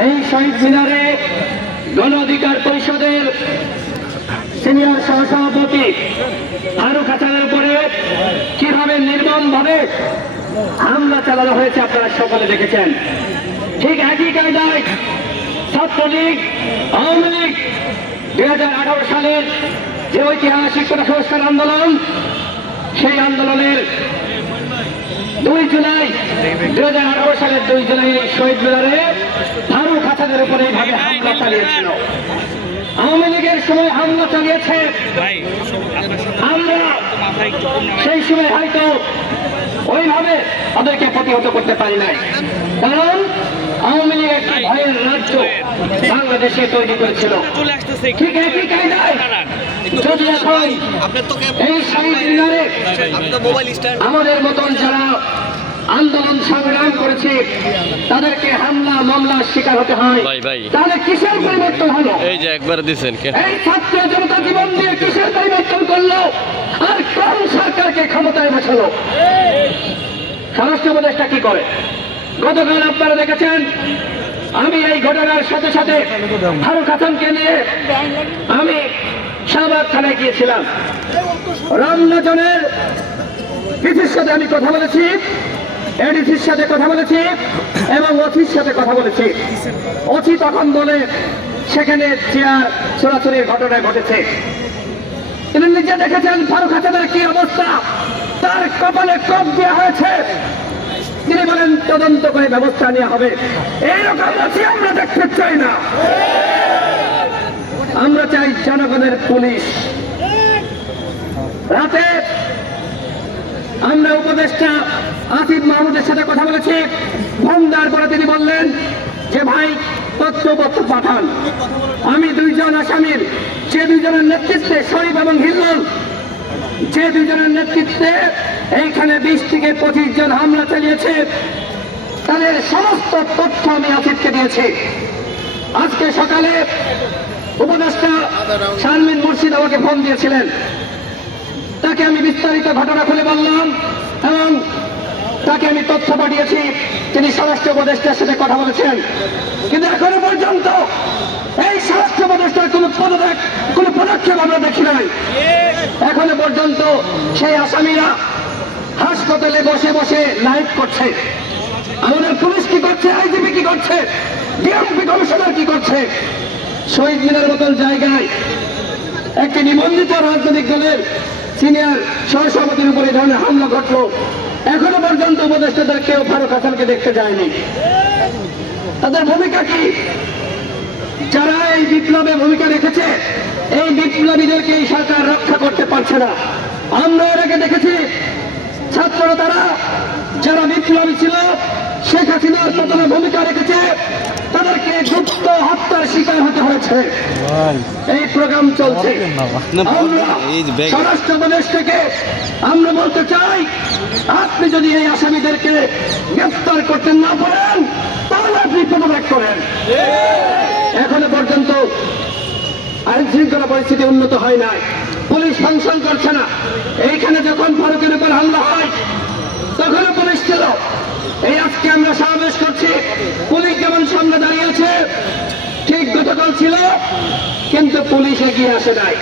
এই শহীদ মিনারে গণ অধিকার পরিষদের সিনিয়র সহসভাপতি ফারুক হাসানের উপরে কিভাবে নির্মমভাবে হামলা চালানো হয়েছে আপনারা সকলে দেখেছেন। ঠিক একই কায়দায় ছাত্রলীগ, আওয়ামী লীগ 2018 সালের যে ঐতিহাসিক কোটা সংস্কার আন্দোলন, সেই আন্দোলনের 2 জুলাই 2018 সালের 2 জুলাই শহীদ মিনারে ফারুক হাসানের উপরে এইভাবে হামলা চালিয়েছিল। আওয়ামী লীগের সময় হামলা চালিয়েছে, আমরা সেই সময় হয়তো ওইভাবে তাদেরকে প্রতিহত করতে পারি নাই, কারণ আওয়ামী লীগ একটি ভয়ের রাজ্য বাংলাদেশে তৈরি করেছিল। ঠিক একই কায়দায় যদি এখন এই শহীদ মিনারে আমাদের মতন যারা আন্দোলন সংগ্রাম করেছে তাদেরকে হামলা মামলার শিকার হতে হয়, তাহলে কিসের পরিবর্তন হলো? এই যে একবার দিচ্ছেন, এই ছাত্র জনতা জীবন দিয়ে কিসের পরিবর্তন করলো? আর কোন সরকারকে ক্ষমতায় বসালো? স্বরাষ্ট্র উপদেষ্টা কি করে? গতকাল আপনারা দেখেছেন, আমি এই ঘটনার সাথে সাথে ফারুক হাসানকে নিয়ে আমি শাহবাগ থানায় গিয়েছিলাম। রামনাজনের পিসির সাথে আমি কথা বলেছি, এডিসির সাথে কথা বলেছি এবং ওসির সাথে কথা বলেছি। ওসি তখন বলে সেখানে চেয়ার চোরাচুরির ঘটনা ঘটেছে। তিনি নিজে দেখেছেন ফারুক হাসানের কি অবস্থা, তার কপালে কোপ দেওয়া হয়েছে। তিনি বলেন তদন্ত করে ব্যবস্থা নেওয়া হবে। এইরকম ওসি আমরা দেখতে চাই না, আমরা চাই জনগণের পুলিশ। রাতে আমরা উপদেষ্টা আসিফ মাহমুদের সাথে কথা বলেছি, ফোন দেওয়ার পরে তিনি বললেন যে ভাই তথ্যপত্র পাঠান। আমি 2 জন আসামির, যে 2 জনের নেতৃত্বে শরীফ এবং হিল্লল, যে 2 জনের নেতৃত্বে এইখানে 20 থেকে 25 জন হামলা চালিয়েছে, তাদের সমস্ত তথ্য আমি আসিফকে দিয়েছি। আজকে সকালে উপদেষ্টা শারমিন মুর্শিদ আমাকে ফোন দিয়েছিলেন, তাকে আমি বিস্তারিত ঘটনা খুলে বললাম এবং তাকে আমি তথ্য পাঠিয়েছি। তিনি স্বরাষ্ট্র উপদেষ্টার সাথে কথা বলেছেন, কিন্তু এখনো পর্যন্ত এই স্বরাষ্ট্র উপদেষ্টার কোন পদক্ষেপ আমরা দেখি নাই। এখনো পর্যন্ত সেই আসামিরা হাসপাতালে বসে বসে লাইভ করছে। আমাদের পুলিশ কি করছে, আইজিপি কি করছে, ডিএমপি কমিশনার কি করছে? শহীদ মিনার মতন জায়গায় একটি নিবন্ধিত রাজনৈতিক দলের সিনিয়র সহসভাপতির উপর এই ধরনের হামলা ঘটলো। এখনো পর্যন্ত উপদেষ্টাদের কেউ ফারুক হাসানকে দেখতে যায়নি। তাদের ভূমিকা কি? যারা এই বিপ্লবে ভূমিকা রেখেছে, এই বিপ্লবীদেরকে এই সরকার রক্ষা করতে পারছে না। আমরা এর আগে দেখেছি ছাত্ররা, তারা যারা বিপ্লবী ছিল, শেখ হাসিনার পতনে ভূমিকা রেখেছে, তাদেরকে গুপ্ত হত্যার শিকার হতে হয়েছে। এই প্রোগ্রাম চলছে। স্বরাষ্ট্র উপদেষ্টাকে আমরা বলতে চাই, আপনি যদি এই আসামিদেরকে গ্রেফতার করতে না পারেন, তাহলে আপনি পদত্যাগ করেন। এখনো পর্যন্ত আইন শৃঙ্খলা পরিস্থিতি উন্নত হয় নাই, পুলিশ ফাংশন করছে না। এইখানে যখন ফারুকের উপর হামলা হয় তখনও পুলিশ ছিল। এই আজকে আমরা সমাবেশ করছি, পুলিশ যেমন সামনে দাঁড়িয়েছে ঠিক গতকাল ছিল, কিন্তু পুলিশ এগিয়ে আসে নাই।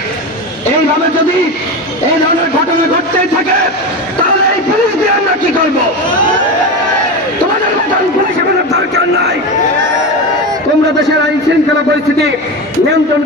এইভাবে যদি এই ধরনের ঘটনা ঘটতেই থাকে, তাহলে এই পুলিশ দিয়ে আমরা কি করব? তোমাদের মতন পুলিশ আমাদের দরকার নাই। তোমরা দেশের আইন শৃঙ্খলা পরিস্থিতি নিয়ন্ত্রণ